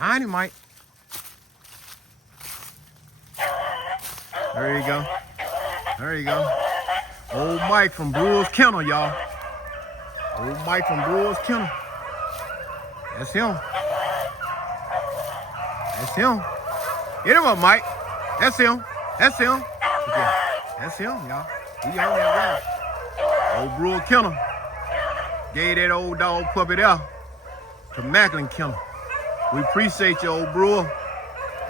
Behind him, Mike. There you go. There you go. Old Mike from Brewer's Kennel, y'all. Old Mike from Brewer's Kennel. That's him. That's him. Get him up, Mike. That's him. That's him. Yeah. That's him, y'all. He on that rabbit. Old Brewer Kennel. Gave that old dog puppy there to Maclin Kennel. We appreciate you, old Brewer.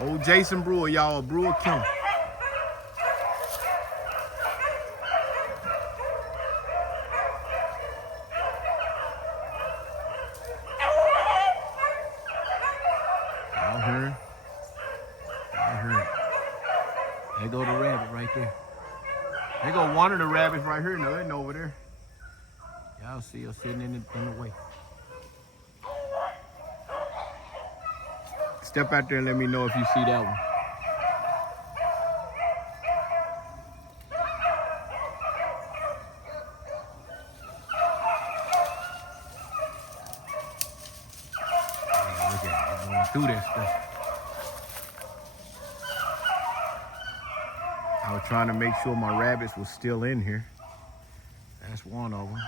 Old Jason Brewer, y'all. Brewer Kennel. Y'all heard? Y'all heard? There go the rabbit right there. There go one of the rabbits right here. No, isn't over there. Y'all see her sitting in the way. Step out there and let me know if you see that one. Look at it, going through that stuff. I was trying to make sure my rabbits was still in here. That's one of them.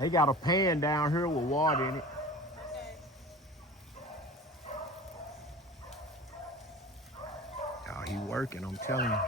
They got a pan down here with water in it. Y'all, he working, I'm telling you.